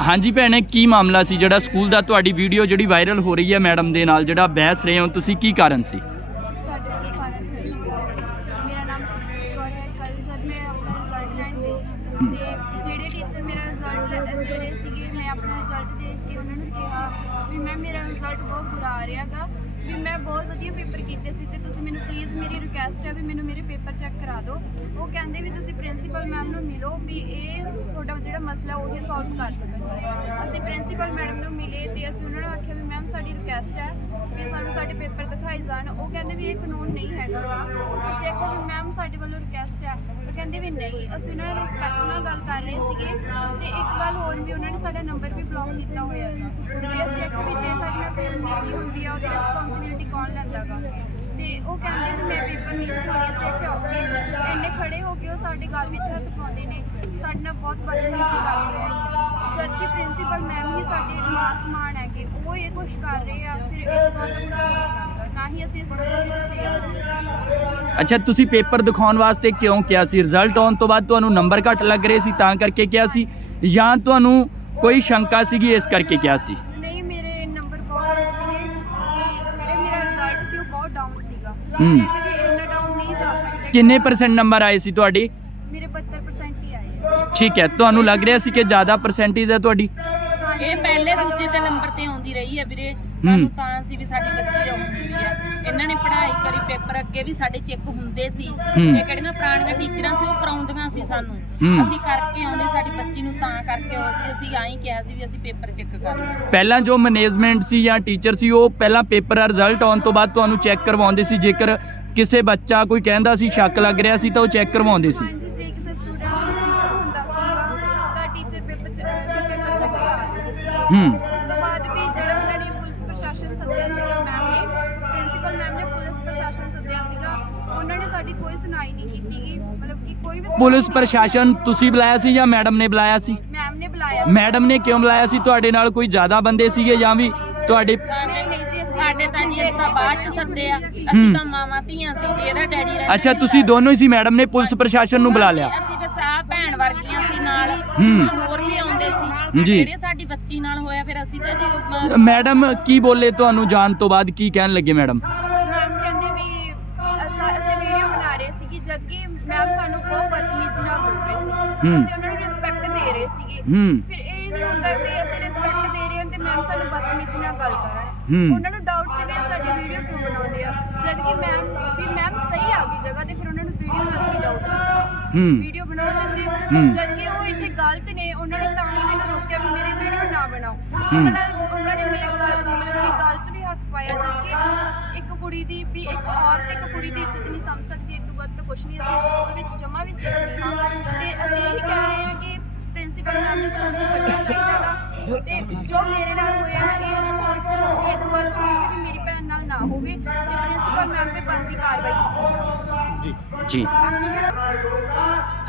ਹਾਂਜੀ ਭੈਣੇ, ਕੀ ਮਾਮਲਾ ਸੀ ਜਿਹੜਾ ਸਕੂਲ ਦਾ ਤੁਹਾਡੀ ਵੀਡੀਓ ਜਿਹੜੀ ਵਾਇਰਲ ਹੋ ਰਹੀ ਹੈ ਮੈਡਮ ਦੇ ਨਾਲ, ਜਿਹੜਾ ਬਹਿਸ ਰਹੇ ਹੋ, ਤੁਸੀਂ ਕੀ ਕਾਰਨ ਸੀ? ਪਲੀਜ਼ ਰਿਕੁਐਸਟ ਹੈ ਵੀ ਮੈਨੂੰ ਮੇਰੇ ਪੇਪਰ ਚੈੱਕ ਕਰਾ ਦਿਓ। ਉਹ ਕਹਿੰਦੇ ਵੀ ਤੁਸੀਂ ਪ੍ਰਿੰਸੀਪਲ ਮੈਮ ਨੂੰ ਮਿਲੋ ਵੀ ਇਹ ਤੁਹਾਡਾ ਜਿਹੜਾ ਮਸਲਾ ਉਹ ਹੀ ਸੋਲਵ ਕਰ ਸਕਣਗੇ ਅਸੀਂ ਪ੍ਰਿੰਸੀਪਲ ਮੈਡਮ ਨੂੰ ਮਿਲੇ ਤੇ ਅਸੀਂ ਉਹਨਾਂ ਨੂੰ ਆਖਿਆ ਵੀ ਮੈਮ ਸਾਡੀ ਰਿਕੁਐਸਟ ਹੈ ਵੀ ਸਾਨੂੰ ਸਾਡੇ ਪੇਪਰ ਦਿਖਾਈ ਜਾਣ। ਉਹ ਕਹਿੰਦੇ ਵੀ ਇਹ ਕਾਨੂੰਨ ਨਹੀਂ ਹੈਗਾ ਗਾ। ਅਸੀਂ ਆਖਿਆ ਵੀ ਮੈਮ ਸਾਡੇ ਵੱਲੋਂ ਰਿਕੁਐਸਟ ਹੈ। ਉਹ ਕਹਿੰਦੇ ਵੀ ਨਹੀਂ, ਅਸੀਂ ਉਹਨਾਂ ਨਾਲ ਰਿਸਪੈਕਟ ਨਾਲ ਗੱਲ ਕਰ ਰਹੇ ਸੀਗੇ ਤੇ ਇੱਕ ਗੱਲ ਹੋਰ ਵੀ ਉਹਨਾਂ ਨੇ ਸਾਡਾ ਨੰਬਰ ਵੀ ਬਲੌਕ ਕੀਤਾ ਹੋਇਆ ਹੈਗਾ। ਤੇ ਅਸੀਂ ਆਖਿਆ ਵੀ ਜੇ ਸਾਡੇ ਨਾਲ ਕੋਈ ਨੀਤੀ ਹੁੰਦੀ ਆ, ਉਹਦੀ ਰਿਸਪੌਂਸਿਬਿਲਟੀ ਕੌਣ ਲੈਂਦਾ ਗਾ? ਉਹ ਕਹਿੰਦੇ ਵੀ ਮੈਂ ਪੇਪਰ ਨਹੀਂ ਦਿਖਾਉਣੀ, ਅਸੀਂ ਆਖਿਆ ਓਕੇ ਇੰਨੇ ਖੜੇ ਹੋ ਕੇ ਉਹ ਸਾਡੇ ਗੱਲ ਵਿੱਚ ਹੱਥ ਪਾਉਂਦੇ ਨੇ। ਸਾਡੇ ਨਾਲ ਬਹੁਤ ਬਦਤਮੀਜ਼ੀ ਕਰਦੇ ਹੈਗੇ। ਜਦ ਕਿ ਪ੍ਰਿੰਸੀਪਲ ਮੈਮ ਹੀ ਸਾਡੇ ਮਾਂ ਸਮਾਨ ਹੈਗੇ, ਉਹ ਇਹ ਕੁਛ ਕਰ ਰਹੇ ਆ, ਫਿਰ ਇੱਕ ਤਾਂ ਕੁਛ ਹੋ ਨਹੀਂ ਸਕਦਾ। ਨਾ ਹੀ ਅਸੀਂ ਸਕੂਲ ਵਿੱਚ ਸੇਫ ਅੱਛਾ, ਤੁਸੀਂ ਪੇਪਰ ਦਿਖਾਉਣ ਵਾਸਤੇ ਕਿਉਂ ਕਿਹਾ ਸੀ? ਰਿਜ਼ਲਟ ਆਉਣ ਤੋਂ ਬਾਅਦ ਤੁਹਾਨੂੰ ਨੰਬਰ ਘੱਟ ਲੱਗ ਰਹੇ ਸੀ, ਤਾਂ ਕਰਕੇ ਕਿਹਾ ਸੀ? ਜਾਂ ਤੁਹਾਨੂੰ ਕੋਈ ਸ਼ੰਕਾ ਸੀਗੀ, ਇਸ ਕਰਕੇ ਕਿਹਾ ਸੀ? ਹੂੰ। ਮੈਂ ਕਿਹਾ ਵੀ ਇੰਨਾ ਡਾਊਨ ਨਹੀਂ ਜਾ ਸਕਦਾ ਕਿੰਨੇ ਪਰਸੈਂਟ ਨੰਬਰ ਆਏ ਸੀ ਤੁਹਾਡੇ ਮੇਰੇ 72% ਹੀ ਆਏ ਆ। ਠੀਕ ਹੈ ਤੁਹਾਨੂੰ ਲੱਗ ਰਿਹਾ ਸੀ ਕਿ ਜ਼ਿਆਦਾ ਪਰਸੈਂਟੇਜ ਹੈ ਤੁਹਾਡੀ ਹਾਂਜੀ, ਇਹ ਪਹਿਲੇ। ਦੂਜੇ ਤੇ ਨੰਬਰ ਤੇ ਆਉਂਦੀ ਰਹੀ ਹੈ ਵੀਰੇ ਸਾਨੂੰ ਤਾਂ ਸੀ ਵੀ ਸਾਡੀ ਬੱਚੀ ਆਉਂਦੀ ਆ ਇਹਨਾਂ ਨੇ ਪੜ੍ਹਾਈ ਕਰੀ ਪੇਪਰ ਅੱਗੇ ਵੀ ਸਾਡੇ ਚੈੱਕ ਹੁੰਦੇ ਸੀ ਹੂੰ। ਇਹ ਕਿਹੜੀਆਂ ਪੁਰਾਣੀਆਂ ਟੀਚਰਾਂ ਸੀ ਉਹ ਕਰਾਉਂਦੀਆਂ ਸੀ ਸਾਨੂੰ ਹੂੰ। ਅਸੀਂ ਕਰਕੇ ਆਉਂਦੇ ਸਾਡੀ ਬੱਚੀ ਨੂੰ ਤਾਂ ਕਰਕੇ ਆਉਂਦੇ ਸੀ ਅਸੀਂ ਆਈ ਕਿਹਾ ਸੀ ਵੀ ਅਸੀਂ ਪੇਪਰ ਚੈੱਕ ਕਰਨਾ ਪਹਿਲਾਂ ਜੋ ਮੈਨੇਜਮੈਂਟ ਸੀ ਜਾਂ ਟੀਚਰ ਸੀ ਉਹ ਪਹਿਲਾਂ ਪੇਪਰ ਦਾ ਰਿਜ਼ਲਟ ਆਉਣ ਤੋਂ ਬਾਅਦ ਤੁਹਾਨੂੰ ਚੈੱਕ ਕਰਵਾਉਂਦੇ ਸੀ ਜੇਕਰ ਕਿਸੇ ਬੱਚਾ ਕੋਈ ਕਹਿੰਦਾ ਸੀ ਸ਼ੱਕ ਲੱਗ ਰਿਹਾ ਸੀ ਤਾਂ ਉਹ ਚੈੱਕ ਕਰਵਾਉਂਦੇ ਸੀ ਹਾਂਜੀ ਜੇ ਕਿਸੇ ਸਟੂਡੈਂਟ ਨੂੰ ਇਸ਼ੂ ਹੁੰਦਾ ਸੀਗਾ ਤਾਂ ਟੀਚਰ ਪੇਪਰ ਚ ਪੇਪਰ ਚੈੱਕ ਦਿੰਦੇ ਸੀ ਹੂੰ। ਪੁਲਿਸ ਪ੍ਰਸ਼ਾਸਨ ਤੁਸੀਂ ਬੁਲਾਇਆ ਸੀ ਜਾਂ ਮੈਡਮ ਨੇ ਬੁਲਾਇਆ ਸੀ? ਮੈਮ ਨੇ ਬੁਲਾਇਆ ਮੈਡਮ ਨੇ ਕਿਉਂ ਬੁਲਾਇਆ ਸੀ? ਤੁਹਾਡੇ ਨਾਲ ਕੋਈ ਜ਼ਿਆਦਾ ਬੰਦੇ ਸੀਗੇ ਜਾਂ ਵੀ ਤੁਹਾਡੇ ਨਹੀਂ ਨਹੀਂ ਜੀ ਅਸੀਂ ਸਾਡੇ ਤਾਂ ਜੀ ਅਸੀਂ ਤਾਂ ਬਾਅਦ ਚ ਸੱਦੇ ਆ। ਹੂੰ। ਅਸੀਂ ਤਾਂ ਮਾਵਾਂ ਧੀਆਂ ਸੀ ਜੀ ਇਹਦਾ ਡੈਡੀ ਰਹਿੰਦਾ ਅੱਛਾ ਤੁਸੀਂ ਦੋਨੋਂ ਹੀ ਸੀ ਮੈਡਮ ਨੇ ਪੁਲਿਸ ਪ੍ਰਸ਼ਾਸਨ ਨੂੰ ਬੁਲਾ ਲਿਆ। ਅਸੀਂ ਬਸ ਆ ਭੈਣ ਵਰਗੀਆਂ ਸੀ ਨਾਲ। ਹੂੰ। ਹੋਰ ਵੀ ਆਉਂਦੇ ਸੀ। ਜੀ। ਜਿਹੜੇ ਸਾਡੀ ਬੱਚੀ ਨਾਲ ਹੋਇਆ ਫਿਰ ਅਸੀਂ ਤਾਂ ਜੀ ਉਹ- ਮੈਡਮ ਕੀ ਬੋਲੇ ਤੁਹਾਨੂੰ? ਜਾਣ ਤੋਂ ਬਾਅਦ ਕੀ ਕਹਿਣ ਲੱਗੇ ਮੈਡਮ? ਹੂੰ। ਅਸੀਂ ਉਹਨਾਂ ਨੂੰ ਰਿਸਪੈਕਟ ਦੇ ਰਹੇ ਸੀਗੇ ਹੂੰ ਫਿਰ ਇਹ ਨਹੀਂ ਹੁੰਦਾ ਵੀ ਅਸੀਂ ਰਿਸਪੈਕਟ ਦੇ ਰਹੇ ਹਾਂ ਤੇ ਮੈਮ ਸਾਨੂੰ ਬਦਤਮੀਜ਼ੀ ਨਾਲ ਗੱਲ ਕਰਨ ਹੂੰ। ਉਹਨਾਂ ਨੂੰ ਡਾਊਟ ਸੀ ਵੀ ਇਹ ਸਾਡੀ ਵੀਡੀਓ ਕਿਉਂ ਬਣਾਉਂਦੇ ਆ ਜਦ ਕਿ ਮੈਮ ਵੀ ਮੈਮ ਸਹੀ ਆ ਗਈ ਜਗ੍ਹਾ ਤੇ ਫਿਰ ਉਹਨਾਂ ਨੂੰ ਵੀਡੀਓ ਨਾਲ ਕੀ ਡਾਊਟ ਹੁੰਦਾ ਹੂੰ ਵੀਡੀਓ ਬਣਾ ਦਿੰਦੇ ਹੂੰ। ਜਦ ਕਿ ਉਹ ਇੱਥੇ ਗਲਤ ਨੇ ਉਹਨਾਂ ਨੇ ਤਾਂ ਹੀ ਮੈਨੂੰ ਰੋਕਿਆ ਵੀ ਮੇਰੀ ਵੀਡੀਓ ਨਾ ਬਣਾਓ ਹੂੰ। ਉਹਨਾਂ ਨੇ ਉਹਨਾਂ ਨੇ ਮੇਰੇ ਗੱਲ ਮਤਲਬ ਕਿ ਗੱਲ 'ਚ ਵੀ ਹੱਥ ਪਾਇਆ ਜਦ ਕਿ ਇੱਕ ਕੁੜੀ ਦੀ ਵੀ ਇੱਕ ਔਰਤ ਇੱਕ ਕੁੜੀ ਦੀ ਇੱਜ਼ਤ ਨਹੀਂ ਸਮਝ ਸਕਦੀ ਤਾਂ ਕੁਝ ਨਹੀਂ ਅਸੀਂ ਇਸ ਸਕੂਲ ਵਿੱਚ ਜਮਾ ਵੀ ਸੇਫ ਨਹੀਂ ਹਾਂ ਤੇ ਅਸੀਂ ਇਹੀ ਕਹਿ ਰਹੇ ਹਾਂ ਕਿ ਪ੍ਰਿੰਸੀਪਲ ਮੈਮ ਨੂੰ ਸਕੂਲ 'ਚ ਕੱਢਣਾ ਚਾਹੀਦਾਗਾ ਤੇ ਜੋ ਮੇਰੇ ਨਾਲ ਹੋਇਆ ਇਹ ਤੋਂ ਇਹ ਵੱਧ ਕਿਸੇ ਵੀ ਮੇਰੀ ਭੈਣ ਨਾਲ ਨਾ ਹੋਵੇ ਤੇ ਪ੍ਰਿੰਸੀਪਲ ਮੈਮ ਤੇ ਬਣਦੀ ਕਾਰਵਾਈ ਕੀਤੀ ਜਾਵੇ। ਜੀ। ਜੀ।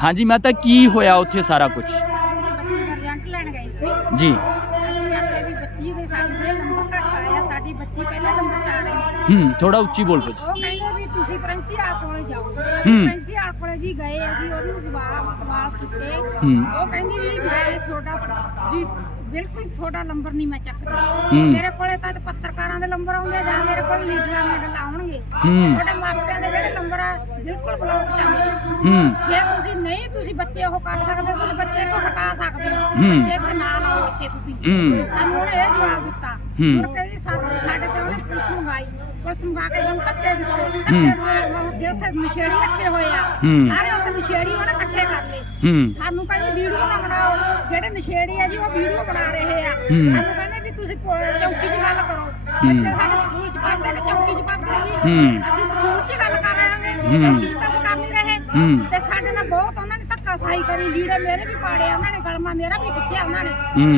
ਹਾਂਜੀ ਮਾਤਾ ਕੀ ਹੋਇਆ ਉੱਥੇ ਸਾਰਾ ਕੁਝ ਬੱਚੀ ਦਾ ਰਿਜ਼ਲਟ ਲੈਣ ਗਏ ਸੀ। ਜੀ। ਅਸੀਂ ਆਖਿਆ ਵੀ ਬੱਚੀ ਦੇ ਸਾਡੀ ਨੰਬਰ ਘੱਟ ਆਇਆ ਸਾਡੀ ਬੱਚੀ ਪਹਿਲੇ ਨੰਬਰ 'ਤੇ ਆ ਰਹੀ ਸੀ। ਹੂੰ ਥੋੜਾ ਉੱਚੀ ਬੋਲ ਪੋ ਉਹ ਕਹਿੰਦੇ ਵੀ ਤੁਸੀਂ ਪ੍ਰਿੰਸੀਪਲ ਕੋਲੇ ਜਾਓ ਹੂੰ। ਪ੍ਰਿੰਸੀਪਲ ਕੋਲੇ ਜੀ ਗਏ ਅਸੀਂ ਉਹਨੂੰ ਜਵਾਬ ਸਵਾਲ ਕੀਤੇ ਹੂੰ। ਉਹ ਕਹਿੰਦੀ ਵੀ ਮੈਂ ਤੁਹਾਡਾ ਵੀ ਬਿਲਕੁਲ ਤੁਹਾਡਾ ਨੰਬਰ ਨਹੀਂ ਮੈਂ ਚੱਕਦਾ ਹੂੰ। ਮੇਰੇ ਕੋਲੇ ਤਾਂ ਪੱਤਰਕਾਰਾਂ ਦੇ ਨੰਬਰ ਆਉਂਦੇ ਜਾਂ ਮੇਰੇ ਕੋਲ ਲੀਡਰਾਂ ਦੇ ਗੱਲ ਆਉਣਗੇ ਹੂੰ। ਤੁਹਾਡੇ ਮਾਪਿਆਂ ਦੇ ਜਿਹੜੇ ਨੰਬਰ ਆ ਬਿਲਕੁਲ ਬਲੌਕ ਚ ਆ ਮੇਰੇ ਹੂੰ ਜੇ ਤੁਸੀਂ ਨਹੀਂ ਤੁਸੀਂ ਬੱਚੇ ਉਹ ਕਰ ਸਕਦੇ ਤੁਸੀਂ ਬੱਚੇ ਤੋਂ ਹਟਾ ਸਕਦੇ ਹੋ ਹੂੰ। ਬੱਚੇ ਇੱਥੇ ਨਾ ਲਾਓ ਇੱਥੇ ਤੁਸੀਂ ਹੂੰ ਸਾਨੂੰ ਉਹਨੇ ਇਹ ਜਵਾਬ ਦਿੱਤਾ ਹੂੰ। ਹੁਣ ਕਹਿੰਦੀ ਸਾ- ਸਾਡੇ ਤੇ ਉਹਨੇ ਪੁਲਿਸ ਮੰਗਾਈ ਪੁਲਿਸ ਮੰਗਾ ਕੇ ਸਾਨੂੰ ਧੱਕੇ ਦਿੱਤੇ। ਧੱਕੇ ਮਾਰ ਮਾਰ ਕੇ ਉੱਥੇ ਨਸ਼ੇੜੀ ਰੱਖੇ ਹੋਏ ਆ। ਸਾਰੇ ਉੱਥੇ ਨਸ਼ੇੜੀ ਉਹਨੇ ਇਕੱਠੇ ਕਰ ਲਏ ਸਾਨੂੰ ਕਹਿੰਦੇ ਵੀਡੀਓ ਨਾ ਬਣਾਓ ਜਿਹੜੇ ਨਸ਼ੇੜੀ ਆ ਜੀ ਉਹ ਵੀਡੀਓ ਬਣਾ ਰਹੇ ਆ। ਸਾਨੂੰ ਕਹਿੰਦੇ ਵੀ ਤੁਸੀਂ ਚੌਂਕੀ 'ਚ ਗੱਲ ਕਰੋ ਬੱਚੇ ਸਾਡੇ ਸਕੂਲ 'ਚ ਪੜ੍ਹਦੇ ਨੇ ਚੌਂਕੀ 'ਚ ਪੜ੍ਹਦੇ ਜੀ। ਅਸੀਂ ਸਕੂਲ 'ਚ ਗੱਲ ਕਰ ਰਹੇ ਹਾਂ। ਚੌਂਕੀ 'ਚ ਤਾਂ ਕਰ ਨਹੀਂ ਰਹੇ। ਤੇ ਸਾਡੇ ਨਾਲ ਬਹੁਤ ਉਹਨਾਂ ਨੇ ਧੱਕਾ ਸਾਈ ਕਰੀ ਲੀੜੇ ਮੇਰੇ ਵੀ ਪਾੜੇ ਉਹਨਾਂ ਨੇ ਗਲਮਾ ਮੇਰਾ ਵੀ ਖਿੱਚਿਆ ਉਹਨਾਂ ਨੇ।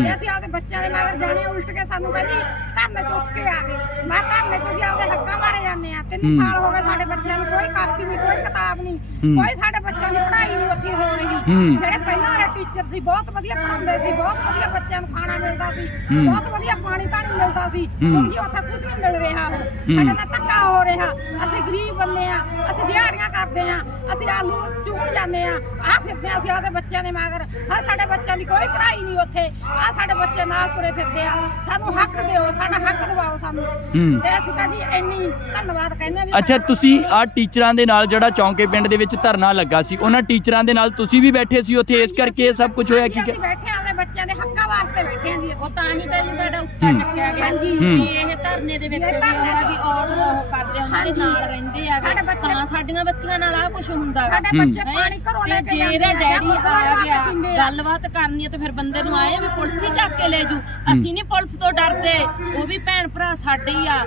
ਤੇ ਅਸੀਂ ਆਪਦੇ ਬੱਚਿਆਂ ਦੇ ਮਗਰ ਜਾਣੇ ਉਲਟ ਕੇ ਸਾਨੂੰ ਕਹਿੰਦੀ ਧਰਨੇ 'ਚ ਉੱਠ ਕੇ ਆ ਗਏ ਮੈਂ ਧਰਨੇ 'ਚ ਅਸੀਂ ਆਪਦੇ ਹੱਕਾਂ ਬਾਰੇ ਜਾਂਦੇ ਆ। ਤਿੰਨ ਹੂੰ। ਸਾਲ ਹੋ ਗਏ ਸਾਡੇ ਬੱਚਿਆਂ ਨੂੰ ਕੋਈ ਕਾਪੀ ਨਹੀਂ ਕੋਈ ਕਿਤਾਬ ਨਹੀਂ ਹੂੰ। ਕੋਈ ਸਾਡੇ ਬੱਚਿਆਂ ਦੀ ਪੜ੍ਹਾਈ ਨਹੀਂ ਉੱਥੇ ਹੋ ਰਹੀ। ਹੂੰ। ਜਿਹੜੇ ਪਹਿਲਾਂ ਵਾਲੇ ਟੀਚਰ ਸੀ ਬਹੁਤ ਵਧੀਆ ਪੜ੍ਹਾਉਂਦੇ ਸੀ ਬਹੁਤ ਵਧੀਆ ਬੱਚਿਆਂ ਨੂੰ ਖਾਣਾ ਮਿਲਦਾ ਸੀ ਹੂੰ। ਬਹੁਤ ਵਧੀਆ ਪਾਣੀ ਤਾਂ ਮਿਲਦਾ ਸੀ। ਹੂੰ। ਹੁਣ ਜੀ ਉੱਥੇ ਕੁਝ ਨਹੀਂ ਮਿਲ ਰਿਹਾ ਉਹ। ਸਾਡੇ ਨਾਲ ਧੱਕਾ ਹੋ ਰਿਹਾ। ਅਸੀਂ ਗਰੀਬ ਬੰਦੇ ਆ ਅਸੀਂ ਦਿਹਾੜੀਆਂ ਕਰਦੇ ਆ ਅਸੀਂ ਆਲੂ ਚੁਗਣ ਜਾਂਦੇ ਆ। ਆ ਫਿਰਦੇ ਆ ਅਸੀਂ ਬੱਚਿਆਂ ਦੇ ਮਗਰ। ਹਾਂ ਸਾਡੇ ਬੱਚਿਆਂ ਦੀ ਕੋਈ ਪੜ੍ਹਾਈ ਨਹੀਂ ਉੱਥੇ। ਆ ਸਾਡੇ ਬੱਚੇ ਨਾਲ ਤੁਰੇ ਫਿਰਦੇ ਆ। ਸਾਨੂੰ ਹੱਕ ਦਿਓ ਸਾਡਾ ਹੱਕ ਦਿਵਾਓ ਸਾਨੂੰ। ਹੂੰ। ਤੇ ਅਸੀਂ ਤਾਂ ਜੀ ਇੰਨੀ ਧੰਨਵਾਦ ਕਹਿੰਦੇ ਆ ਵੀ ਅੱਛਾ ਸਾਡਾ- ਤੁਸੀਂ ਆ ਟੀਚਰਾਂ ਦੇ ਨਾਲ ਜਿਹੜਾ ਚੌਂਕੇ ਪਿੰਡ ਦੇ ਵਿੱਚ ਧਰਨਾ ਲੱਗਾ ਸੀ ਉਹਨਾਂ ਟੀਚਰਾਂ ਦੇ ਨਾਲ ਤੁਸੀਂ ਵੀ ਬੈਠੇ ਸੀ ਉੱਥੇ? ਇਸ ਕਰਕੇ ਇਹ ਸਭ ਕੁਝ ਹੋਇਆ ਕੀ ਹਾਂਜੀ, ਅਸੀਂ ਬੈਠੇ ਬੱਚਿਆਂ ਦੇ ਹੱਕਾਂ ਵਾਸਤੇ ਬੈਠੇ ਜੀ ਉਹ ਤਾਂ ਹੀ ਤਾਂ ਜੀ ਸਾਡਾ ਹੂੰ। ਚੱਕਿਆ ਗਿਆ ਹਾਂਜੀ। ਹੂੰ। ਵੀ ਇਹ ਧਰਨੇ ਦੇ ਵਿੱਚ ਇਹ ਵੀ ਧਰਨੇ ਉਹ ਵੀ ਔਰ ਉਹ ਕਰਦੇ ਉਹਨਾਂ ਦੇ ਹਾਂਜੀ। ਨਾਲ ਰਹਿੰਦੇ ਆ ਸਾਡੇ ਬੱਚੇ- ਤਾਂ ਸਾਡੀਆਂ ਬੱਚੀਆਂ ਨਾਲ ਆ ਕੁਝ ਹੁੰਦਾ ਗਾ। ਸਾਡੇ ਹੂੰ। ਬੱਚੇ ਪਾਣੀ ਘਰੋਂ ਲੈ ਤੇ ਕੇ ਜੇ ਜਾਂਦੇ ਇਹਦਾ ਡੈਡੀ ਜਾਂ ਆ ਗਿਆ ਪੀਂਦੇ ਆ। ਗੱਲਬਾਤ ਕਰਨੀ ਹੈ ਤੇ ਫਿਰ ਬੰਦੇ ਨੂੰ ਆਏ ਵੀ ਪੁਲਿਸ ਹੀ ਚੱਕ ਕੇ ਲੈ ਜੂ ਅਸੀਂ ਨਹੀਂ ਪੁਲਿਸ ਤੋਂ ਡਰਦੇ ਉਹ ਵੀ ਭੈਣ ਭਰਾ ਸਾਡੇ ਹੀ ਆ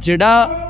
ਜਿਹੜਾ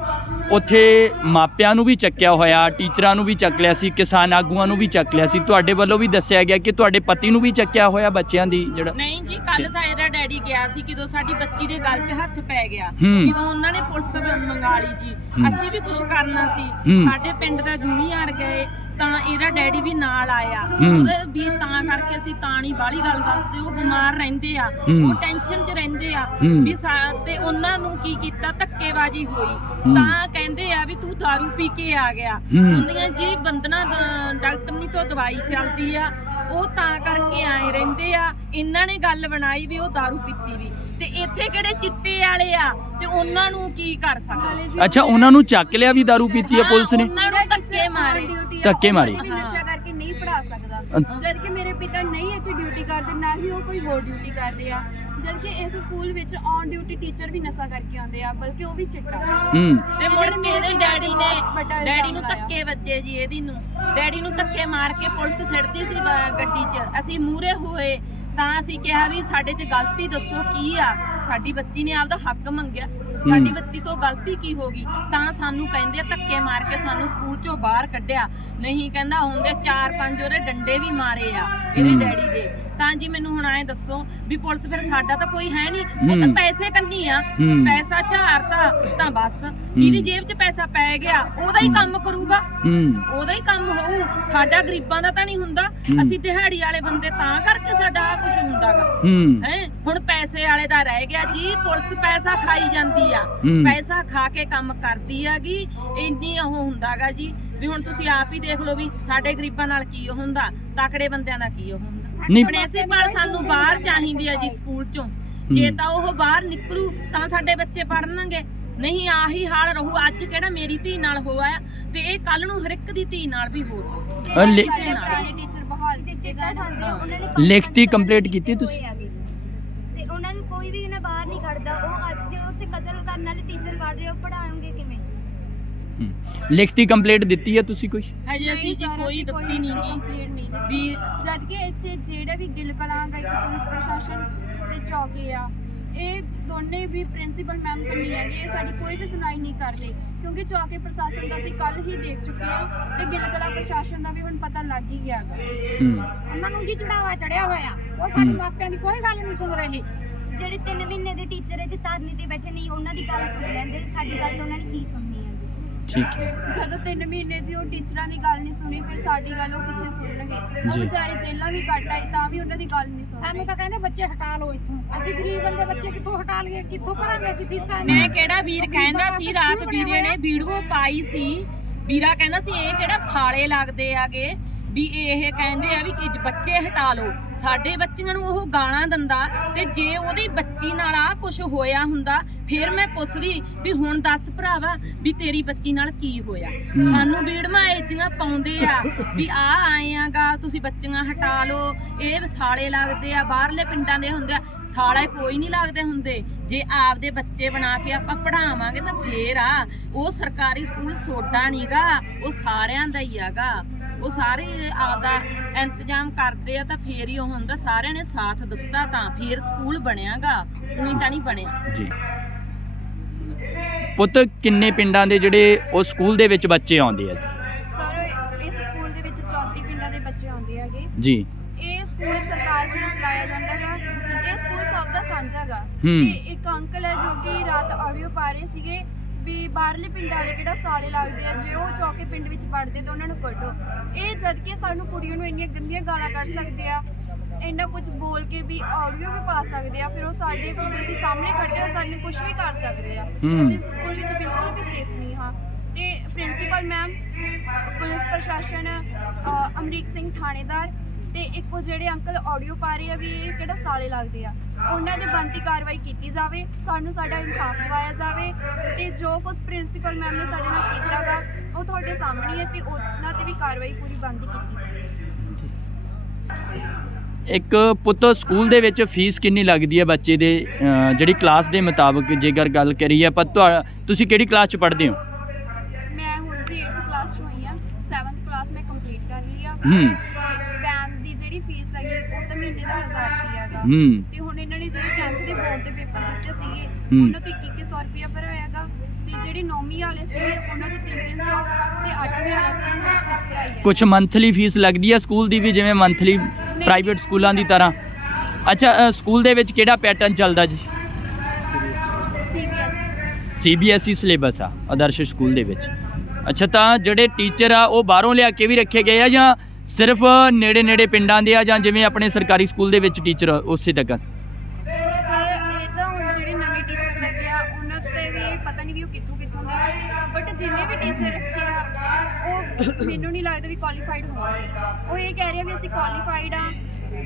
ਉੱਥੇ ਮਾਪਿਆਂ ਨੂੰ ਵੀ ਚੱਕਿਆ ਹੋਇਆ ਟੀਚਰਾਂ ਨੂੰ ਵੀ ਚੱਕ ਲਿਆ ਸੀ ਕਿਸਾਨ ਆਗੂਆਂ ਨੂੰ ਵੀ ਚੱਕ ਲਿਆ ਸੀ ਤੁਹਾਡੇ ਵੱਲੋਂ ਵੀ ਦੱਸਿਆ ਗਿਆ ਕਿ ਤੁਹਾਡੇ ਪਤੀ ਨੂੰ ਵੀ ਚੱਕਿਆ ਹੋਇਆ ਬੱਚਿਆਂ ਦੀ ਜਿਹੜਾ ਨਹੀਂ ਜੀ ਕੱਲ ਸਾਡਾ ਡੈਡੀ ਗਿਆ ਸੀ ਕਿਦੋਂ ਸਾਡੀ ਬੱਚੀ ਦੇ ਗਲ 'ਚ ਹੱਥ ਪੈ ਗਿਆ ਹੂੰ। ਉਹਨਾਂ ਨੇ ਪੁਲਿਸ ਮੰਗਾ ਲਈ ਜੀ ਹੂੰ। ਅਸੀਂ ਵੀ ਕੁਝ ਕਰਨਾ ਸੀ ਹੂੰ। ਸਾਡੇ ਪਿੰਡ ਦਾ ਜੂਨੀਅਰ ਗਏ ਤਾਂ ਇਹਦਾ ਡੈਡੀ ਵੀ ਨਾਲ ਆਇਆ ਹੂੰ। ਉਹਦੇ ਵੀ ਤਾਂ ਕਰਕੇ ਅਸੀਂ ਤਾਂ ਨਹੀਂ ਬਾਹਲੀ ਗੱਲ ਦੱਸਦੇ ਉਹ ਬਿਮਾਰ ਰਹਿੰਦੇ ਆ ਹੂੰ। ਉਹ ਟੈਨਸ਼ਨ 'ਚ ਰਹਿੰਦੇ ਆ ਹੂੰ। ਵੀ ਸਾ- ਤੇ ਉਹਨਾਂ ਨੂੰ ਕੀ ਕੀਤਾ ਧੱਕੇਬਾਜ਼ੀ ਹੋਈ ਹੂੰ। ਤਾਂ ਕਹਿੰਦੇ ਆ ਵੀ ਤੂੰ दारू ਪੀ ਕੇ ਆ ਗਿਆ ਹੂੰ। ਹੁੰਦੀਆਂ ਜੀ ਬੰਦਨਾ ਦ- ਡਾਕਟਰਨੀ ਤੋਂ ਦਵਾਈ ਚੱਲਦੀ ਆ ਉਹ ਤਾਂ ਕਰਕੇ ਆਏ ਰਹਿੰਦੇ ਆ ਇਹਨਾਂ ਨੇ ਗੱਲ ਬਣਾਈ ਵੀ ਉਹ दारू ਪੀਤੀ ਵੀ ਤੇ ਇੱਥੇ ਕਿਹੜੇ ਚਿੱਟੇ ਵਾਲੇ ਆ ਤੇ ਉਹਨਾਂ ਨੂੰ ਕੀ ਕਰ ਸਕਦੇ ਅੱਛਾ ਉਹਨਾਂ ਨੂੰ ਚੱਕ ਲਿਆ ਵੀ दारू ਪੀਤੀ ਹੈ ਪੁਲਿਸ ਨੇ ਉਹਨਾਂ ਨੂੰ ਧੱਕੇ ਮਾਰੇ ਧੱਕੇ ਮਾਰੇ। ਵੀ ਨਸ਼ਾ ਕਰਕੇ ਨਹੀਂ ਪੜਾ ਸਕਦਾ। ਅ- ਜਦ ਕਿ ਮੇਰੇ ਪਿਤਾ ਨਹੀਂ ਇੱਥੇ ਡਿਊਟੀ ਕਰਦੇ ਨਾ ਹੀ ਉਹ ਕੋਈ ਹੋਰ ਡਿਊਟੀ ਕਰਦੇ ਆ। ਜਦ ਕਿ ਇਸ ਸਕੂਲ ਵਿੱਚ ਔਨ ਡਿਊਟੀ ਟੀਚਰ ਵੀ ਨਸ਼ਾ ਕਰਕੇ ਆਉਂਦੇ ਆ ਬਲਕਿ ਉਹ ਵੀ ਚਿੱਟਾ। ਹੂੰ। ਤੇ ਮੁੜ ਕੇ ਇਹਦੇ ਡੈਡੀ ਨੇ ਡੈਡੀ। ਧੱਕੇ ਵੱਜੇ ਜੀ ਇਹਦੀ ਨੂੰ। ਡੈਡੀ ਨੂੰ ਧੱਕੇ ਮਾਰ ਕੇ ਪੁਲਿਸ ਸਿੱਟਦੀ ਸੀ ਬ- ਗੱਡੀ 'ਚ। ਅਸੀਂ ਮੂਰੇ ਹੋਏ ਤਾਂ ਅਸੀਂ ਕਿਹਾ ਵੀ ਸਾਡੇ 'ਚ ਗਲਤੀ ਦੱਸੋ ਕੀ ਆ? ਸਾਡੀ ਬੱਚੀ ਨੇ ਆਪਦਾ ਹੱਕ ਮੰਗਿਆ। ਸਾਡੀ ਬੱਚੀ ਤੋਂ ਗਲਤੀ ਕੀ ਹੋ ਗਈ? ਤਾਂ ਸਾਨੂੰ ਕਹਿੰਦੇ ਆ ਧੱਕੇ ਮਾਰ ਕੇ ਸਾਨੂੰ ਸਕੂਲ 'ਚੋਂ ਬਾਹਰ ਕੱਢਿਆ। ਨਹੀਂ ਕਹਿੰਦਾ ਹੁੰਦੇ ਚਾਰ ਪੰਜ ਉਹਦੇ ਡੰਡੇ ਵੀ ਮਾਰੇ ਆ ਇਹਦੇ। ਡੈਡੀ ਦੇ। ਤਾਂ ਜੀ ਮੈਨੂੰ ਹੁਣ ਐਂ ਦੱਸੋ ਵੀ ਪੁਲਿਸ ਫਿਰ ਸਾਡਾ ਤਾਂ ਕੋਈ ਹੈ ਨਹੀਂ ਉਹ ਤਾਂ ਹੂੰ। ਪੈਸੇ ਕੰਨੀ ਆ। ਹੂੰ। ਪੈਸਾ ਝਾਰਤਾ ਤਾਂ ਬਸ। ਜਿਹਦੀ ਜੇਬ 'ਚ ਪੈਸਾ ਪੈ ਗਿਆ ਉਹਦਾ ਹੀ ਕੰਮ ਕਰੂਗਾ। ਹੂੰ। ਉਹਦਾ ਹੀ ਕੰਮ ਹੋਊ। ਸਾਡਾ ਗਰੀਬਾਂ ਦਾ ਤਾਂ ਨਹੀਂ ਹੁੰਦਾ। ਹੂੰ। ਅਸੀਂ ਦਿਹਾੜੀ ਵਾਲੇ ਬੰਦੇ ਤਾਂ ਕਰਕੇ ਸਾਡਾ ਆ ਕੁਝ ਹੁੰਦਾਗਾ। ਹੂੰ। ਹੈ? ਹੁਣ ਪੈਸੇ ਵਾਲੇ ਦਾ ਰਹਿ ਗਿਆ ਜੀ ਪੁਲਿਸ ਪੈਸਾ ਖਾਈ ਜਾਂਦੀ ਆ। ਹੂੰ। ਪੈਸਾ ਖਾ ਕੇ ਕੰਮ ਕਰਦੀ ਆਗੀ। ਇੰਨੀ ਉਹ ਹੁੰਦਾਗਾ ਜੀ ਵੀ ਹੁਣ ਤੁਸੀਂ ਆਪ ਹੀ ਦੇਖ ਲਓ ਵੀ ਸਾਡੇ ਗਰੀਬਾਂ ਨਾਲ ਕੀ ਹੁੰਦਾ ਤਕੜੇ ਬੰਦਿਆਂ ਦਾ ਕੀ ਉਹ ਹੁੰਦਾ। ਨਹੀਂ। ਪ੍ਰਿੰਸੀਪਲ ਸਾਨੂੰ ਬਾਹਰ ਚਾਹੀਦੀ ਆ ਜੀ ਸਕੂਲ ਚੋਂ। ਜੇ ਤਾਂ ਉਹ ਬਾਹਰ ਨਿਕਲੂ ਤਾਂ ਸਾਡੇ ਬੱਚੇ ਪੜਨਗੇ ਨਹੀਂ ਆਹੀ ਹਾਲ ਰਹੂ। ਅੱਜ ਕਿਹੜਾ ਮੇਰੀ ਧੀ ਨਾਲ ਹੋਇਆ ਆ ਤੇ ਇਹ ਕੱਲ ਨੂੰ ਹਰ ਇੱਕ ਦੀ ਧੀ ਨਾਲ ਵੀ ਹੋ ਸਕਦਾ। ਅ, ਲਿ- ਸਾਡੇ ਪੁਰਾਣੇ ਟੀਚਰ ਬਹਾਲ ਕੀਤੇ ਜਾਣ। ਉਹਨਾਂ ਨੇ ਲਿਖਤੀ ਕੰਪਲੀਟ ਕੀਤੀ ਤੁਸੀਂ? ਲਿਖਤੀ ਕੰਪਲੀਟ ਦਿੱਤੀ ਹੈ ਤੁਸੀਂ ਕੁਝ ਹਜੇ ਅਸੀਂ ਜੀ ਕੋਈ ਦਿੱਤੀ ਨਹੀਂ। ਗੀ ਕੰਪਲੀਟ ਨਹੀਂ ਦਿੱਤੀ। ਵੀ ਜਦ ਕਿ ਇੱਥੇ ਜਿਹੜੇ ਵੀ ਗਿੱਲ ਕਲਾਂ ਇੱਕ ਪੁਲਿਸ ਪ੍ਰਸ਼ਾਸਨ ਤੇ ਚੌਕੇ ਆ ਇਹ ਦੋਨੇ ਵੀ ਪ੍ਰਿੰਸੀਪਲ ਮੈਮ ਕੰਨੀ ਹੈਗੇ ਇਹ ਸਾਡੀ ਕੋਈ ਵੀ ਸੁਣਾਈ ਨਹੀਂ ਕਰਦੇ ਕਿਉਂਕਿ ਚੌਕੇ ਪ੍ਰਸ਼ਾਸਨ ਦਾ ਅਸੀਂ ਕੱਲ ਹੀ ਦੇਖ ਚੁੱਕੇ ਆ ਤੇ ਗਿੱਲ ਕਲਾਂ ਪ੍ਰਸ਼ਾਸਨ ਦਾ ਵੀ ਹੁਣ ਪਤਾ ਲੱਗ ਹੀ ਗਿਆ ਗਾ ਹੂੰ। ਉਹਨਾਂ ਨੂੰ ਜੀ ਚੜਾਵਾ ਚੜਿਆ ਹੋਇਆ। ਉਹ ਸਾਡੇ ਹੂੰ। ਮਾਪਿਆਂ ਦੀ ਕੋਈ ਗੱਲ ਨਹੀਂ ਸੁਣ ਰਹੇ। ਜਿਹੜੇ 3 ਮਹੀਨੇ ਦੇ ਟੀਚਰ ਇੱਥੇ ਧਰਨੇ ਤੇ ਬੈਠੇ ਨਹੀਂ ਉਹਨਾਂ ਦੀ ਗੱਲ ਸੁਣ ਲੈਂਦੇ ਸਾਡੀ ਗੱਲ ਤਾਂ ਉਹਨਾਂ ਨੇ ਕੀ ਸੁਣਨੀ ਹੈ ਠੀਕ ਹੈ। ਜਦੋਂ 3 ਮਹੀਨੇ ਜੀ ਉਹ ਟੀਚਰਾਂ ਦੀ ਗੱਲ ਨਹੀਂ ਸੁਣੀ ਫਿਰ ਸਾਡੀ ਗੱਲ ਉਹ ਕਿੱਥੇ ਸੁਣਨਗੇ? ਉਹ ਜੀ। ਵਿਚਾਰੇ ਜੇਲਾਂ ਵੀ ਕੱਟ ਆਏ ਤਾਂ ਵੀ ਉਹਨਾਂ ਦੀ ਗੱਲ ਨਹੀਂ ਸੁਣਦੇ। ਸਾਨੂੰ ਤਾਂ ਕਹਿੰਦੇ ਬੱਚੇ ਹਟਾ ਲਓ ਇੱਥੋਂ। ਅਸੀਂ ਗਰੀਬ ਬੰਦੇ ਬੱਚੇ ਕਿੱਥੋਂ ਹਟਾ ਲਈਏ? ਕਿੱਥੋਂ ਭਰਾਂਗੇ ਅਸੀਂ ਫੀਸਾਂ ਮੈਂ ਕਿਹੜਾ ਵੀਰ ਕਹਿੰਦਾ ਸੀ ਰਾਤ ਵੀਰੇ ਨੇ ਵੀਡੀਓ ਪਾਈ ਸੀ। ਵੀਰਾ ਕਹਿੰਦਾ ਸੀ ਇਹ ਕਿਹੜਾ ਸਾਲੇ ਲੱਗਦੇ ਆਗੇ? ਵੀ ਇਹ ਕਹਿੰਦੇ ਆ ਵੀ ਕਿ ਬੱਚੇ ਹਟਾ ਲਓ ਸਾਡੇ ਬੱਚਿਆਂ ਨੂੰ ਉਹ ਗਾਲਾਂ ਦਿੰਦਾ ਤੇ ਜੇ ਉਹਦੀ ਬੱਚੀ ਨਾਲ ਆ ਕੁਝ ਹੋਇਆ ਹੁੰਦਾ ਫਿਰ ਮੈਂ ਪੁੱਛਦੀ ਵੀ ਹੁਣ ਦੱਸ ਭਰਾਵਾ ਵੀ ਤੇਰੀ ਬੱਚੀ ਨਾਲ ਕੀ ਹੋਇਆ। ਸਾਨੂੰ ਵੀੜਮਾ ਏਜੀਆਂ ਪਾਉਂਦੇ ਆ ਵੀ ਆ ਆਏ ਆਗਾ ਤੁਸੀਂ ਬੱਚੀਆਂ ਹਟਾ ਲਓ। ਇਹ ਸਾਲੇ ਲੱਗਦੇ ਆ ਬਾਹਰਲੇ ਪਿੰਡਾਂ ਦੇ ਹੁੰਦੇ ਆ। ਸਾਲੇ ਕੋਈ ਨਹੀਂ ਲੱਗਦੇ ਹੁੰਦੇ। ਜੇ ਆਪਦੇ ਬੱਚੇ ਬਣਾ ਕੇ ਆਪਾਂ ਪੜਾਵਾਂਗੇ ਤਾਂ ਫੇਰ ਆ। ਉਹ ਸਰਕਾਰੀ ਸਕੂਲ ਸੋਡਾ ਨਹੀਂਗਾ ਉਹ ਸਾਰਿਆਂ ਦਾ ਹੀ ਹੈਗਾ ਉਹ ਸਾਰੇ ਆਪਦਾ ਇੰਤਜ਼ਾਮ ਕਰਦੇ ਆ ਤਾਂ ਫੇਰ ਹੀ ਉਹ ਹੁੰਦਾ। ਸਾਰਿਆਂ ਨੇ ਸਾਥ ਦਿੱਤਾ ਤਾਂ ਫੇਰ ਸਕੂਲ ਬਣਿਆਗਾ। ਉਹੀ ਤਾਂ ਨਹੀਂ ਬਣਿਆ। ਜੀ। ਪੁੱਤ ਕਿੰਨੇ ਪਿੰਡਾਂ ਦੇ ਜਿਹੜੇ ਉਹ ਸਕੂਲ ਦੇ ਵਿੱਚ ਬੱਚੇ ਆਉਂਦੇ ਆ ਸਰ ਇਸ ਸਕੂਲ ਦੇ ਵਿੱਚ 34 ਪਿੰਡਾਂ ਦੇ ਬੱਚੇ ਆਉਂਦੇ ਹੈਗੇ। ਜੀ। ਇਹ ਸਕੂਲ ਸਰਕਾਰ ਵੱਲੋਂ ਚਲਾਇਆ ਜਾਂਦਾ ਹੈਗਾ। ਇਹ ਸਕੂਲ ਸਭ ਦਾ ਸਾਂਝਾ ਹੈਗਾ। ਹੂੰ। ਤੇ ਇੱਕ ਅੰਕਲ ਹੈ ਜੋ ਕਿ ਰਾਤ ਆਡੀਓ ਪਾ ਰਹੇ ਸੀਗੇ ਵੀ ਬਾਹਰਲੇ ਪਿੰਡ ਵਾਲੇ ਕਿਹੜਾ ਸਾਲੇ ਲੱਗਦੇ ਆ ਜੇ ਉਹ ਚੌਕੇ ਪਿੰਡ ਵਿੱਚ ਪੜਦੇ ਤਾਂ ਉਹਨਾਂ ਨੂੰ ਕੱਢੋ। ਇਹ ਜਦ ਕਿ ਸਾਨੂੰ ਕੁੜੀਆਂ ਨੂੰ ਇੰਨੀਆਂ ਗੰਦੀਆਂ ਗਾਲਾਂ ਕੱਢ ਸਕਦੇ ਆ। ਇੰਨਾ ਕੁਝ ਬੋਲ ਕੇ ਵੀ ਆਡੀਓ ਵੀ ਪਾ ਸਕਦੇ ਆ ਫਿਰ ਉਹ ਸਾਡੇ ਵੀ ਸਾਹਮਣੇ ਖੜਦੇ ਆ ਸਾਡੇ ਕੁਝ ਵੀ ਕਰ ਸਕਦੇ ਆ। ਹੂੰ। ਅਸੀਂ ਇਸ ਸਕੂਲ ਵਿੱਚ ਬਿਲਕੁਲ ਵੀ ਸੇਫ ਨਹੀਂ ਹਾਂ। ਤੇ ਪ੍ਰਿੰਸੀਪਲ ਮੈਮ ਪੁਲਿਸ ਪ੍ਰਸ਼ਾਸਨ ਅ, ਅਮਰੀਕ ਸਿੰਘ ਥਾਣੇਦਾਰ ਤੇ ਇੱਕੋ ਜਿਹੜੇ ਅੰਕਲ ਆਡੀਓ ਪਾ ਰਹੇ ਆ ਵੀ ਇਹ ਕਿਹੜਾ ਸਾਲੇ ਲੱਗਦੇ ਆ ਉਹਨਾਂ ਦੇ ਬੰਦੀ ਕਾਰਵਾਈ ਕੀਤੀ ਜਾਵੇ ਸਾਨੂੰ ਸਾਡਾ ਇਨਸਾਫ ਦਿਵਾਇਆ ਜਾਵੇ ਤੇ ਜੋ ਕੁਝ ਪ੍ਰਿੰਸੀਪਲ ਮੈਮ ਨੇ ਸਾਡੇ ਨਾਲ ਕੀਤਾਗਾ ਉਹ ਤੁਹਾਡੇ ਸਾਹਮਣੇ ਹੈ ਤੇ ਉਹਨਾਂ ਤੇ ਵੀ ਕਾਰਵਾਈ ਪੂਰੀ ਬੰਦੀ ਕੀਤੀ ਜਾਵੇ। ਇੱਕ ਪੁੱਤ ਸਕੂਲ ਦੇ ਵਿੱਚ ਫੀਸ ਕਿੰਨੀ ਲੱਗਦੀ ਹੈ ਬੱਚੇ ਦੇ ਜਿਹੜੀ ਕਲਾਸ ਦੇ ਮੁਤਾਬਕ ਜੇਕਰ ਗੱਲ ਕਰੀਏ ਤੁਹਾ- ਤੁਸੀਂ ਕਿਹੜੀ ਕਲਾਸ 'ਚ ਪੜ੍ਹਦੇ ਹੋ? ਮੈਂ ਹੁਣ ਜੀ 8th ਕਲਾਸ 'ਚ ਹੋਈ ਆ 7th ਕਲਾਸ ਮੈਂ ਕੰਪਲੀਟ ਕਰ ਲਈ ਆ। ਹੂੰ। ਤੇ ਵੈਨ ਦੀ ਜਿਹੜੀ ਫੀਸ ਹੈਗੀ ਉਹ ਤਾਂ ਮਹੀਨੇ ਦਾ 1000 ਰੁਪਏ ਹੈਗਾ। ਹੂੰ। ਤੇ ਹੁਣ ਇਹਨਾਂ ਨੇ ਜਿਹੜੇ 10th ਦੇ ਬੋਰਡ ਦੇ ਪੇਪਰ ਦਿੱਤੇ ਸੀਗੇ ਹੂੰ। ਉਹਨਾਂ ਤੋਂ 2100 ਰੁਪਏ ਭਰਿਆ ਹੈਗਾ ਤੇ ਜਿਹੜੇ ਨੌਵੀਂ ਵਾਲੇ ਸੀਗੇ ਉਹਨਾਂ ਤੋਂ 3-300 ਤੇ 8ਵੀਂ ਵਾਲਿਆਂ ਤੋਂ ਉਹਨਾਂ ਨੂੰ ਫੀਸ ਭਰਾਈ ਹੈ ਕੁਝ ਮੰਥਲੀ ਫੀਸ ਲੱਗਦੀ ਹੈ ਸਕੂਲ ਦੀ ਵੀ ਜਿਵੇਂ ਮੰਥਲੀ ਪ੍ਰਾਈਵੇਟ ਸਕੂਲਾਂ ਦੀ ਤਰ੍ਹਾਂ। ਅੱਛਾ ਸਕੂਲ ਦੇ ਵਿੱਚ ਕਿਹੜਾ ਪੈਟਰਨ ਚੱਲਦਾ ਜੀ? ਸੀਬੀਐਸ ਸੀਬੀਐਸਈ ਸਿਲੇਬਸ ਆ, ਆਦਰਸ਼ ਸਕੂਲ ਦੇ ਵਿੱਚ। ਅੱਛਾ, ਤਾਂ ਜਿਹੜੇ ਟੀਚਰ ਆ, ਉਹ ਬਾਹਰੋਂ ਲਿਆ ਕੇ ਵੀ ਰੱਖੇ ਗਏ ਆ ਜਾਂ ਸਿਰਫ ਨੇੜੇ ਨੇੜੇ ਪਿੰਡਾਂ ਦੇ ਆ ਜਾਂ ਜਿਵੇਂ ਆਪਣੇ ਸਰਕਾਰੀ ਸਕੂਲ ਦੇ ਵਿੱਚ ਟੀਚਰ ਉਸੇ ਤੱਕ ਆ? ਸਰ ਇਹ ਤਾਂ ਹੁਣ ਜਿਹੜੇ ਨਵੇਂ ਟੀਚਰ ਲੱਗੇ ਆ, ਉਹਨਾਂ ਤੇ ਵੀ ਪਤਾ ਨਹੀਂ ਵੀ ਉਹ ਕਿੱਥੋਂ ਕਿੱਥੋਂ ਦੇ ਆ। ਬਟ ਜਿੰਨੇ ਵੀ ਟੀਚਰ ਰੱਖੇ ਆ ਉਹ ਮੈਨੂੰ ਨਹੀਂ ਲੱਗਦਾ ਵੀ ਕੁਆਲੀਫਾਈਡ ਹੋਣਗੇ। ਉਹ ਇਹ ਕਹਿ ਰਹੇ ਆ ਵੀ ਅਸੀਂ ਕੁਆਲੀਫਾਈਡ ਆ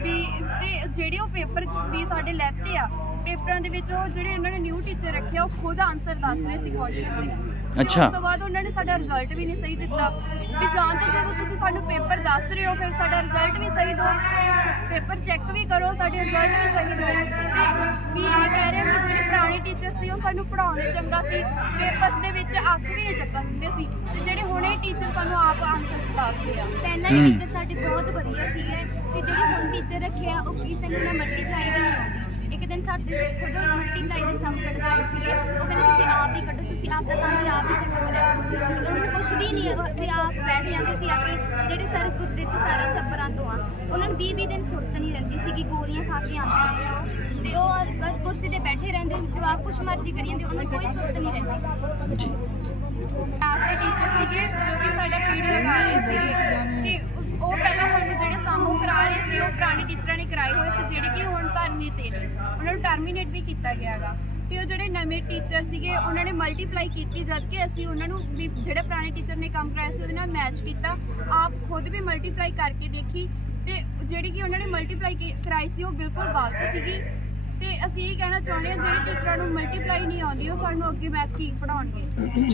ਵੀ ਤੇ ਜਿਹੜੇ ਉਹ ਪੇਪਰ ਵੀ ਸਾਡੇ ਲੈਤੇ ਆ ਪੇਪਰਾਂ ਦੇ ਵਿੱਚ ਉਹ ਜਿਹੜੇ ਉਹਨਾਂ ਨੇ ਨਿਊ ਟੀਚਰ ਰੱਖਿਆ ਉਹ ਖੁਦ ਆਨਸਰ ਦੱਸ ਰਹੇ ਸੀ ਕੁਐਸਚਨ ਦੇ। ਤੇ ਅੱਛਾ। ਉਸ ਤੋਂ ਬਾਅਦ ਉਹਨਾਂ ਨੇ ਸਾਡਾ ਰਿਜ਼ਲਟ ਵੀ ਨਹੀਂ ਸਹੀ ਦਿੱਤਾ। ਵੀ ਜਾਂ ਤਾਂ ਜਦੋਂ ਤੁਸੀਂ ਸਾਨੂੰ ਪੇਪਰ ਦੱਸ ਰਹੇ ਹੋ ਫਿਰ ਸਾਡਾ ਰਿਜ਼ਲਟ ਵੀ ਸਹੀ ਦਿਓ। ਪੇਪਰ ਚੈੱਕ ਵੀ ਕਰੋ ਸਾਡੇ ਰਿਜ਼ਲਟ ਵੀ ਸਹੀ ਦਿਓ ਤੇ ਵੀ ਇਹ ਕਹਿ ਰਹੇ ਵੀ ਜਿਹੜੇ ਪੁਰਾਣੇ ਟੀਚਰ ਸੀ ਉਹ ਸਾਨੂੰ ਪੜਾਉਂਦੇ ਚੰਗਾ ਸੀ ਪੇਪਰਸ ਦੇ ਵਿੱਚ ਅੱਖ ਵੀ ਨਹੀਂ ਚੱਕਣ ਦਿੰਦੇ ਸੀ। ਤੇ ਜਿਹੜੇ ਹੁਣੇ ਟੀਚਰ ਸਾਨੂੰ ਆਪ ਆਨਸਰਸ ਦੱਸਦੇ ਆ। ਪਹਿਲਾਂ ਹੂੰ। ਟੀਚਰ ਸਾਡੇ ਬਹੁਤ ਵਧੀਆ ਸੀਗੇ ਤੇ ਜਿਹੜੇ ਹੁਣ ਟੀਚਰ ਰੱਖੇ ਆ ਉਹ ਕਿਸੇ ਨੂੰ ਨਾ ਮਲਟੀਪਲਾਈ ਵੀ ਨਹੀਂ ਆਉਂਦੀ। ਇੱਕ ਦਿਨ ਸਾਡੇ ਖੁਦ ਮਲਟੀਪਲਾਈ ਦੇ ਸਮ ਕੱਢ ਰਹੇ ਸੀਗੇ। ਉਹ ਕਹਿੰਦੇ ਤੁਸੀਂ ਆਪ ਹੀ ਕੱਢੋ ਤੁਸੀਂ ਆਪ ਦਾ ਤੇ ਉਹਨਾਂ ਕੁਝ ਵੀ ਨਹੀਂ ਉਹ ਵੀ ਆਪ ਬੈਠ ਜਾਂਦੇ ਸੀ ਆ ਕੇ ਜਿਹੜੇ ਸਰ ਗੁਰਦਿੱਤ ਸਾਰਾ ਚੱਪਰਾਂ ਤੋਂ ਆ ਉਹਨਾਂ ਨੂੰ 20 20 ਦਿਨ ਸੁਰਤ ਨਹੀਂ ਰਹਿੰਦੀ ਸੀਗੀ ਗੋਲੀਆਂ ਖਾ ਕੇ ਆਉਂਦੇ ਰਹੇ ਆ ਉਹ। ਤੇ ਉਹ ਬਸ ਕੁਰਸੀ ਤੇ ਬੈਠੇ ਰਹਿੰਦੇ ਜਵਾਬ ਕੁਛ ਮਰਜ਼ੀ ਕਰੀ ਜਾਂਦੇ ਉਹਨਾਂ ਨੂੰ ਕੋਈ ਸੁਰਤ ਨਹੀਂ ਰਹਿੰਦੀ ਸੀ। ਜੀ। ਮੈਥ ਦੇ ਟੀਚਰ ਸੀਗੇ ਜੋ ਕਿ ਸਾਡਾ ਪੀੜ ਲਗਾ ਰਹੇ ਸੀਗੇ। ਤੇ ਉਹ- ਉਹ ਪਹਿਲਾਂ ਸਾਨੂੰ ਜਿਹੜੇ ਸਾਮੂ ਕਰਾ ਰਹੇ ਸੀ ਉਹ ਪੁਰਾਣੇ ਟੀਚਰਾਂ ਨੇ ਕਰਾਏ ਹੋਏ ਸੀ ਜਿਹੜੇ ਕਿ ਹੁਣ ਧਰਨੇ ਤੇ ਨੇ। ਉਹਨਾਂ ਨੂੰ ਟਰਮੀਨੇਟ ਵੀ ਕੀਤਾ ਗਿਆਗਾ ਤੇ ਉਹ ਜਿਹੜੇ ਨਵੇਂ ਟੀਚਰ ਸੀਗੇ, ਉਹਨਾਂ ਨੇ ਮਲਟੀਪਲਾਈ ਕੀਤੀ ਜਦ ਕਿ ਅਸੀਂ ਉਹਨਾਂ ਨੂੰ ਵੀ ਜਿਹੜੇ ਪੁਰਾਣੇ ਟੀਚਰ ਨੇ ਕੰਮ ਕਰਾਇਆ ਸੀ, ਉਹਦੇ ਨਾਲ ਮੈਚ ਕੀਤਾ। ਆਪ ਖੁਦ ਵੀ ਮਲਟੀਪਲਾਈ ਕਰਕੇ ਦੇਖੀ ਤੇ ਜਿਹੜੀ ਕਿ ਉਹਨਾਂ ਨੇ ਮਲਟੀਪਲਾਈ ਕਰਾਈ ਸੀ, ਉਹ ਬਿਲਕੁਲ ਗਲਤ ਸੀਗੀ। ਤੇ ਅਸੀਂ ਇਹ ਕਹਿਣਾ ਚਾਹੁੰਦੇ ਹਾਂ, ਜਿਹੜੇ ਟੀਚਰਾਂ ਨੂੰ ਮਲਟੀਪਲਾਈ ਨਹੀਂ ਆਉਂਦੀ, ਉਹ ਸਾਨੂੰ ਅੱਗੇ ਮੈਥ ਕੀ ਪੜਾਉਣਗੇ